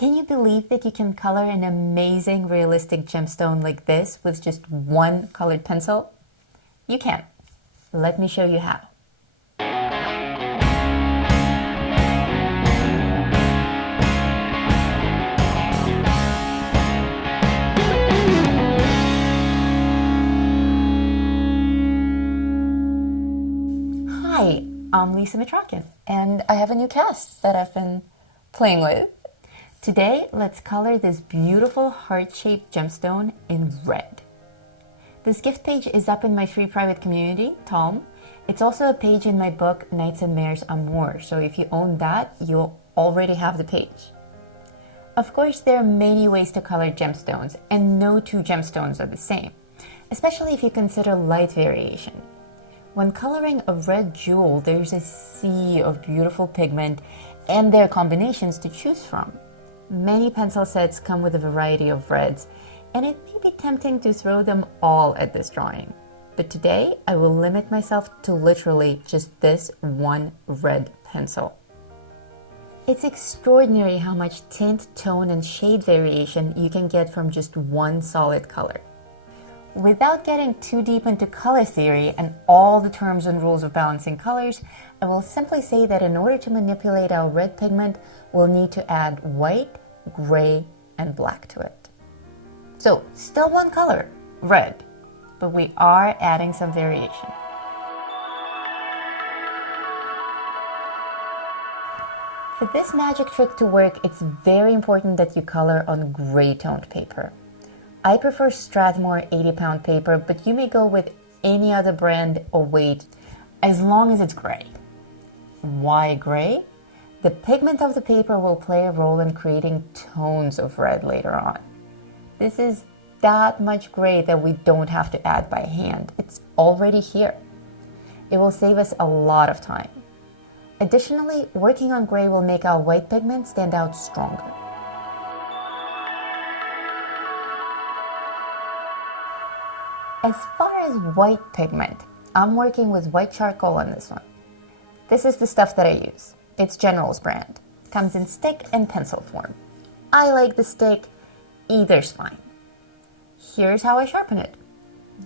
Can you believe that you can color an amazing realistic gemstone like this with just one colored pencil? You can. Let me show you how. Hi, I'm Lisa Mitrakin, and I have a new cast that I've been playing with. Today, let's color this beautiful heart-shaped gemstone in red. This gift page is up in my free private community, Tom. It's also a page in my book, Knights and Mares Amour, so if you own that, you'll already have the page. Of course, there are many ways to color gemstones, and no two gemstones are the same, especially if you consider light variation. When coloring a red jewel, there's a sea of beautiful pigment and their combinations to choose from. Many pencil sets come with a variety of reds, and it may be tempting to throw them all at this drawing. But today, I will limit myself to literally just this one red pencil. It's extraordinary how much tint, tone, and shade variation you can get from just one solid color. Without getting too deep into color theory and all the terms and rules of balancing colors, I will simply say that in order to manipulate our red pigment, we'll need to add white, gray, and black to it. So, still one color, red, but we are adding some variation. For this magic trick to work, it's very important that you color on gray toned paper. I prefer Strathmore 80-pound paper, but you may go with any other brand or weight as long as it's gray. Why gray? The pigment of the paper will play a role in creating tones of red later on. This is that much gray that we don't have to add by hand. It's already here. It will save us a lot of time. Additionally, working on gray will make our white pigment stand out stronger. As far as white pigment, I'm working with white charcoal on this one. This is the stuff that I use. It's General's brand. It comes in stick and pencil form. I like the stick, either's fine. Here's how I sharpen it.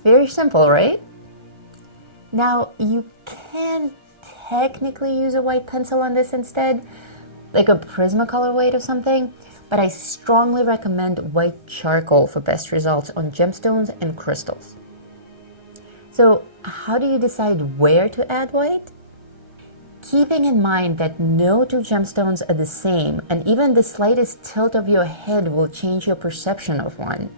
Very simple, right? Now, you can technically use a white pencil on this instead, like a Prismacolor white or something, but I strongly recommend white charcoal for best results on gemstones and crystals. So, how do you decide where to add white? Keeping in mind that no two gemstones are the same, and even the slightest tilt of your head will change your perception of one,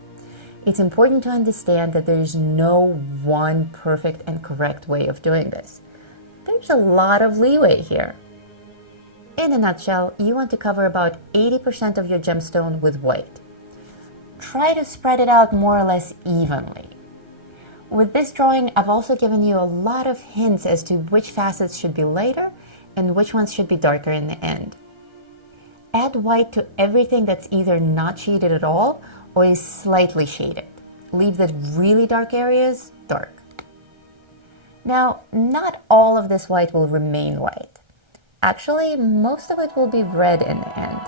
it's important to understand that there is no one perfect and correct way of doing this. There's a lot of leeway here. In a nutshell, you want to cover about 80% of your gemstone with white. Try to spread it out more or less evenly. With this drawing, I've also given you a lot of hints as to which facets should be lighter and which ones should be darker in the end. Add white to everything that's either not shaded at all or is slightly shaded. Leave the really dark areas dark. Now, not all of this white will remain white. Actually, most of it will be red in the end.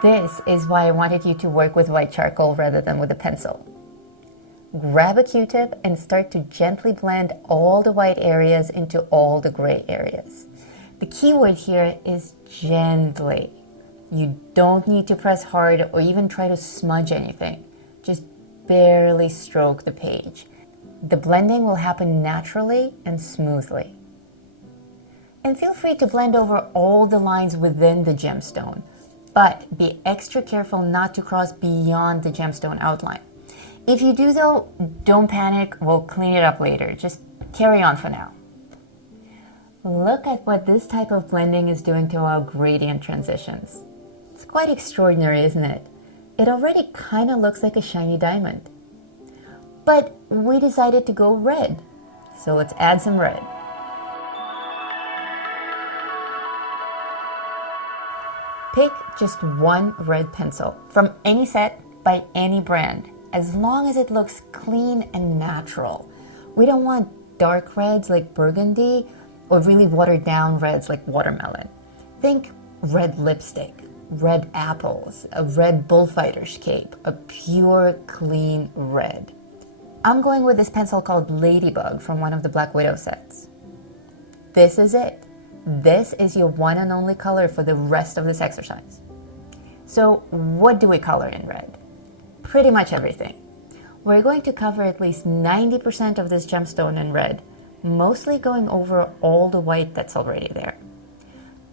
This is why I wanted you to work with white charcoal rather than with a pencil. Grab a Q-tip and start to gently blend all the white areas into all the gray areas. The key word here is gently. You don't need to press hard or even try to smudge anything. Just barely stroke the page. The blending will happen naturally and smoothly. And feel free to blend over all the lines within the gemstone, but be extra careful not to cross beyond the gemstone outline. If you do though, don't panic, we'll clean it up later. Just carry on for now. Look at what this type of blending is doing to our gradient transitions. It's quite extraordinary, isn't it? It already kind of looks like a shiny diamond. But we decided to go red, so let's add some red. Pick just one red pencil from any set by any brand, as long as it looks clean and natural. We don't want dark reds like burgundy or really watered down reds like watermelon. Think red lipstick, red apples, a red bullfighter's cape, a pure, clean red. I'm going with this pencil called Ladybug from one of the Black Widow sets. This is it. This is your one and only color for the rest of this exercise. So what do we color in red? Pretty much everything. We're going to cover at least 90% of this gemstone in red, mostly going over all the white that's already there.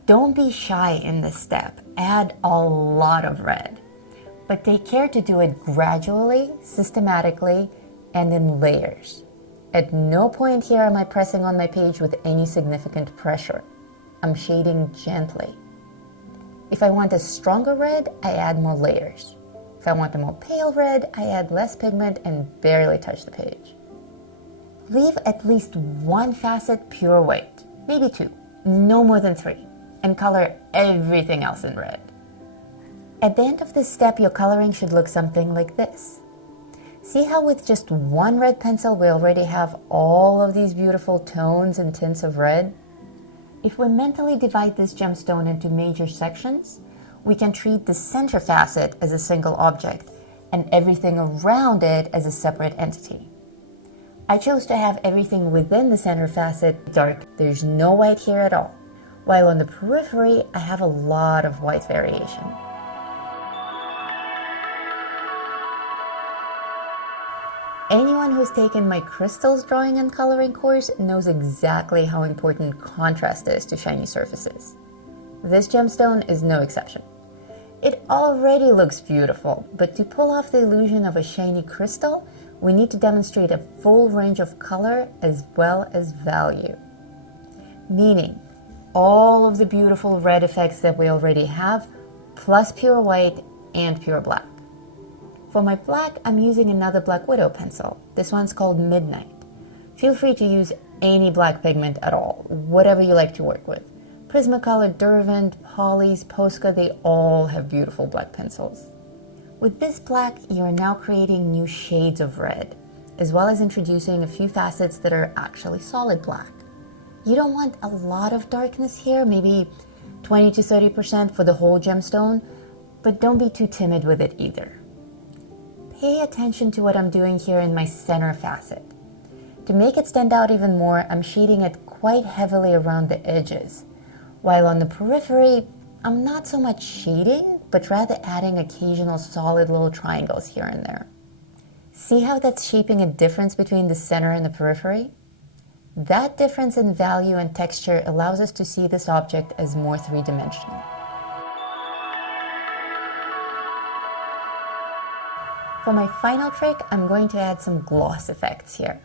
Don't be shy in this step. Add a lot of red. But take care to do it gradually, systematically, and in layers. At no point here am I pressing on my page with any significant pressure. I'm shading gently. If I want a stronger red, I add more layers. If I want a more pale red, I add less pigment and barely touch the page. Leave at least one facet pure white, maybe two, no more than 3, and color everything else in red. At the end of this step, your coloring should look something like this. See how with just one red pencil we already have all of these beautiful tones and tints of red? If we mentally divide this gemstone into major sections, we can treat the center facet as a single object and everything around it as a separate entity. I chose to have everything within the center facet dark. There's no white here at all, while on the periphery I have a lot of white variation. Anyone who's taken my crystals drawing and coloring course knows exactly how important contrast is to shiny surfaces. This gemstone is no exception. It already looks beautiful, but to pull off the illusion of a shiny crystal, we need to demonstrate a full range of color as well as value. Meaning, all of the beautiful red effects that we already have, plus pure white and pure black. For my black, I'm using another Black Widow pencil. This one's called Midnight. Feel free to use any black pigment at all, whatever you like to work with. Prismacolor, Derwent, Polly's, Posca, they all have beautiful black pencils. With this black, you are now creating new shades of red, as well as introducing a few facets that are actually solid black. You don't want a lot of darkness here, maybe 20 to 30% for the whole gemstone, but don't be too timid with it either. Pay attention to what I'm doing here in my center facet. To make it stand out even more, I'm shading it quite heavily around the edges, while on the periphery, I'm not so much shading, but rather adding occasional solid little triangles here and there. See how that's shaping a difference between the center and the periphery? That difference in value and texture allows us to see this object as more three-dimensional. For my final trick, I'm going to add some gloss effects here.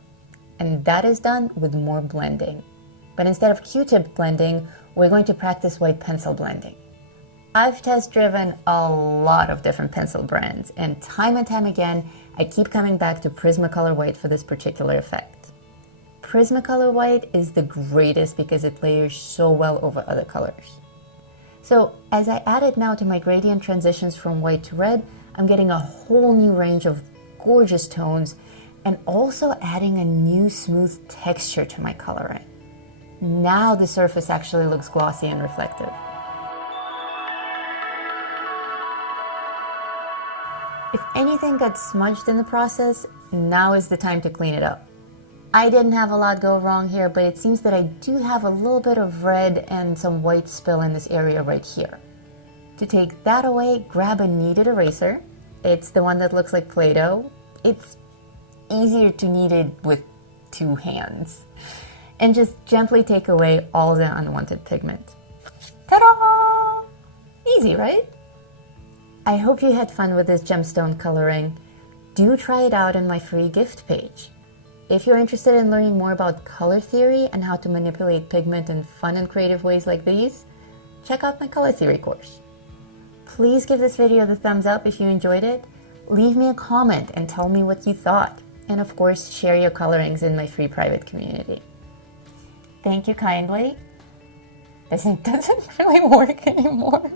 And that is done with more blending. But instead of Q-tip blending, we're going to practice white pencil blending. I've test-driven a lot of different pencil brands, and time again, I keep coming back to Prismacolor White for this particular effect. Prismacolor White is the greatest because it layers so well over other colors. So as I add it now to my gradient transitions from white to red, I'm getting a whole new range of gorgeous tones and also adding a new smooth texture to my coloring. Now the surface actually looks glossy and reflective. If anything got smudged in the process, now is the time to clean it up. I didn't have a lot go wrong here, but it seems that I do have a little bit of red and some white spill in this area right here. To take that away, grab a kneaded eraser. It's the one that looks like Play-Doh. It's easier to knead it with 2 hands. And just gently take away all the unwanted pigment. Ta-da! Easy, right? I hope you had fun with this gemstone coloring. Do try it out on my free gift page. If you're interested in learning more about color theory and how to manipulate pigment in fun and creative ways like these, check out my color theory course. Please give this video the thumbs up if you enjoyed it. Leave me a comment and tell me what you thought. And of course, share your colorings in my free private community. Thank you kindly. This doesn't really work anymore.